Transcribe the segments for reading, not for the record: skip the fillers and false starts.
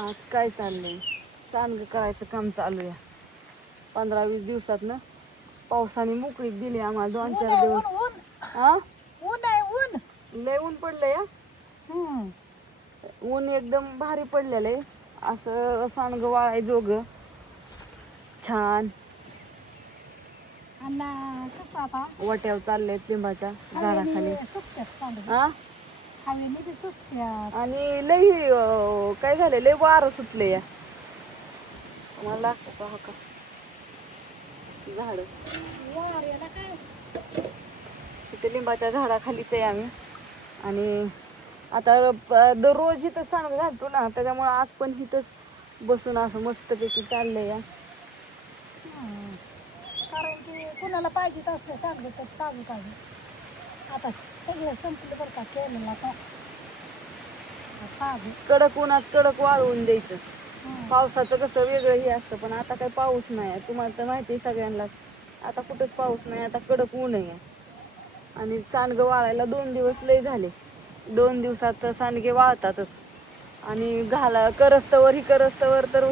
आज काय चाललंय? सांडगं करायचं काम चालू आहे. 15-20 दिवसात ना पावसाने मोकळीक दिली आम्हाला. 2-4 दिवस हा ऊन आहे ऊन. लय ऊन पडलंय हा. ऊन एकदम भारी पडलेलं आहे. असं सांडगं वाळाय जोग छान. आणि कसं आता वाट्यावर चाललंय लिंबाच्या झाडाखाली. सुकत्यात सांडगं. हा हवेने बी सुकत्यात. आणि लय काय झालं, लय वारं सुटले या मला लागतं पहा का झाड. वाऱ्याला काय इथे लिंबाच्या झाडाखालीच आहे आम्ही. आणि आता दररोज इथं सांडगं घालतो ना, त्याच्यामुळे आज पण इथंच बसून असं मस्तपैकी चाललंय या. कारण की कुणाला पाहिजे असलं सांडगं तर ताजं ताजं. आता सगळं संपलं बरं का केलेलं आता ताजं. कडक उन्हात कडक वाळवून द्यायचं. पावसाचं कसं वेगळं हे असतं, पण आता काही पाऊस नाही. तुम्हाला तर माहिती आहे सगळ्यांना, आता कुठंच पाऊस नाही. आता कडक ऊन आहे. आणि सांडगं वाळायला 2 दिवस लय झाले. 2 दिवसात सांडगे वाळतातच. आणि करस्तवर ही करस्तवर तर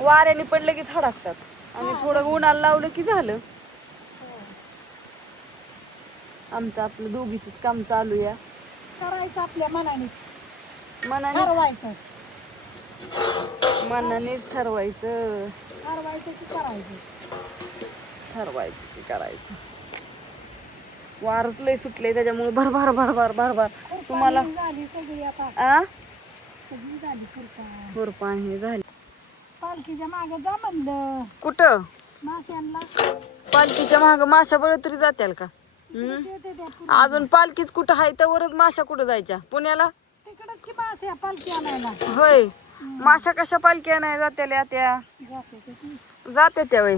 वाऱ्याने पण लगेच हडकतात. आणि थोडं उन्हाला लावलं की झालं. आमचं आपलं दोघीचंच काम चालू आहे. करायचं आपल्या मनानेच मनानेच ठरवायचं. मनानेच ठरवायचं. ठरवायचं की करायचं. ठरवायचं की करायचं. वारच लय सुटले त्याच्यामुळे भरभर भरभर भरभर तुम्हाला झाली सगळी आता. सगळी झाली खुरपान हे झाली. पालखीच्या मागे जा म्हणलं. कुठं माश्यांना पालखीच्या माग माशा बळ तरी जात्याल का? येते त्या अजून पालखीच कुठं आहे त्यावरच माशा कुठं जायच्या? पुण्याला तिकडच की माश्या पालखी आणायला. होय. माशा कशा पालखी आणायला जात्याल्या त्या? जाते त्या वय.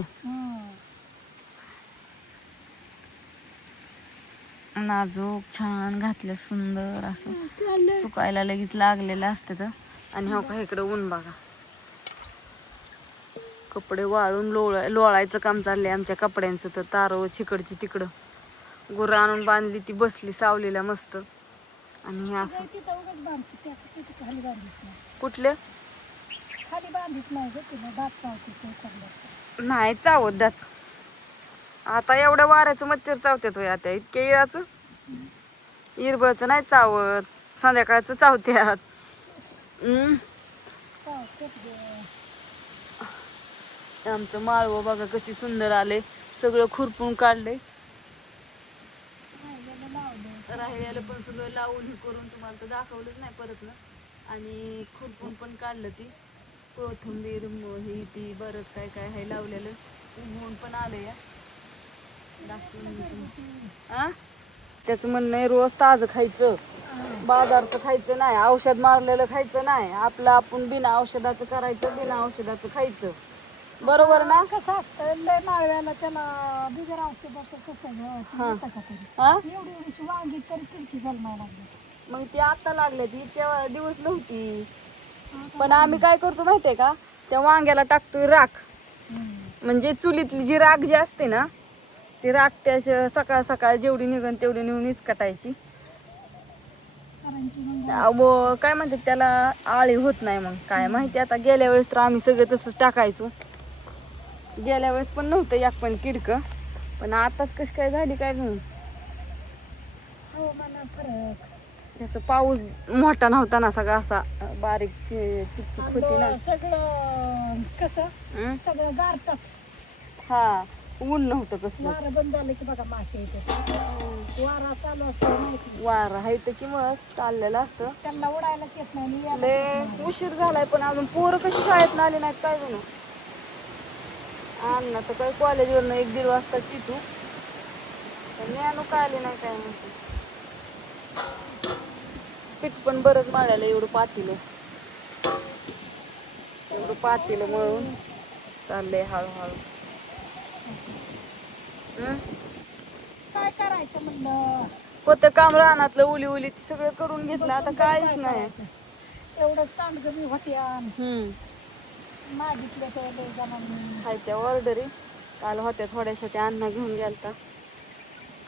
नाजूक छान घातलं सुंदर असं सुकायला लगेच लागलेलं असतं तर. आणि हो का इकडं ऊन बघा. कपडे वाळून लोळायचं काम चाललंय आमच्या कपड्यांचं. तर तारव चिकडची तिकडं गुरं आणून बांधली, ती बसली सावलीला मस्त. आणि हे असं कुठले खाली बांधित नाही ग तिला दात चावते. नाही चावत दात. आता एवढ्या वाऱ्याचं मच्छर चावत्यात वय आता इतक्या इळाचं. इरबळचं नाही चावत, संध्याकाळचं चावत्यात. आमचं माळवं बघा किती सुंदर आले. सगळं खुरपून काढलंय. राहिलेलं पण सगळं लावून हे करून तुम्हाला तर दाखवलंच नाही परत ना. आणि खुरपून पण काढलं. ती कोथिंबीर ही ती बरंच काय काय आहे लावलेलं. उगवून पण आलं या. त्याचं म्हणणं आहे रोज ताजं खायचं, बाजारचं खायचं नाही, औषध मारलेलं खायचं नाही. आपलं आपण बिना औषधाचं करायचं, बिना औषधाचं खायचं. बरोबर ना? कसं असतं लय माळव्याला त्याला बिगर औषधाचं कसं एवढी एवढीशी वांगी तरी खिडकी जन्मायला लागली. मग ती आता लागले ती तेव्हा दिवस नव्हती. पण आम्ही काय करतो माहितीये का, त्या वांग्याला टाकतोय राख. म्हणजे चुलीतली जी राख जी असते ना, ती राख त्या सकाळ सकाळ जेवढी निघन तेवढी नेऊन इसकटायची. काय म्हणतात त्याला, आळी होत नाही. मग काय माहिती आता, गेल्या वेळेस तर आम्ही सगळं तसंच टाकायचो. गेल्या वेळेस पण नव्हतं एक पण किडकं, पण आताच कशी काय झाली काय म्हणून. फरक त्याचा पाऊस मोठा नव्हता ना, सगळा असा बारीक चिकचिक होती ना. सगळं कसं सगळं गारतच. हा ऊन नव्हतं कसलं. वारा बंद झालं की बघा मासे येतात. वारा चालू असतो माहिती. वारा आहे तर की मस्त चाललेलं असतं. त्यांना उडायलाच येत नाही. लय उशीर झालाय पण अजून पोरं कशी शाळेत आली नाहीत काय जणू. अण्णा तर काही कॉलेजवरनं 1-1.5 वाजता चितू. ज्ञानू काय आली नाही काय म्हणते. पीठ पण बरंच माळायला एवढं पातीलं मळून चाललंय हळूहळू. काय करायचं म्हणलं, होतं काम रानातलं उली उली ती सगळं करून घेतलं. आता काहीच नाही. एवढंच सांडगं मी होत्या मागितल्या त्या लय जणांनी. हाय त्या ऑर्डरी काल होत्या थोड्याशा, त्या अण्णा घेऊन गेलता.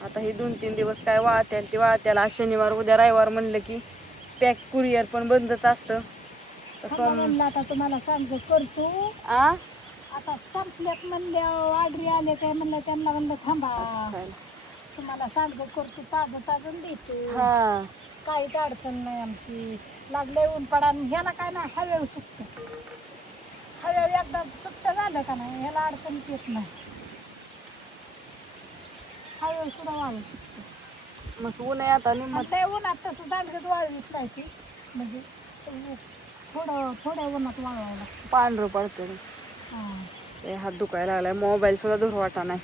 आता ही 2-3 दिवस काय वाळत्याल ती वाळत्याला. आज शनिवार उद्या रविवार म्हणलं की पॅक कुरिअर पण बंदच असतं. थांबा म्हणलं आता तुम्हाला सांगतो करतो. आ आता संपल्यात म्हणल्या ऑर्डरी आले काय म्हणलं त्यांना म्हणलं थांबा खायला. तुम्हाला सांगतो करतो ताजं ताजं देतो. हा काहीच अडचण नाही आमची. लागले ऊन पडा आणि ह्याला काय नाही हवेव सुकतं. हवेव एकदा सुकतं झालं का नाही ह्याला अडचणच येत नाही. हवेव सुद्धा वाळू शकतो. मस्त ऊन आहे आता निम्म. ते उन्हात तसं सांडगच वाळवीत नाही ती म्हणजे थोड्या उन्हात वाळवायला लागतं. पांढरं पडतं हां ते हात दुखायला लागलाय मोबाईल सुद्धा धुर वाटा नाही.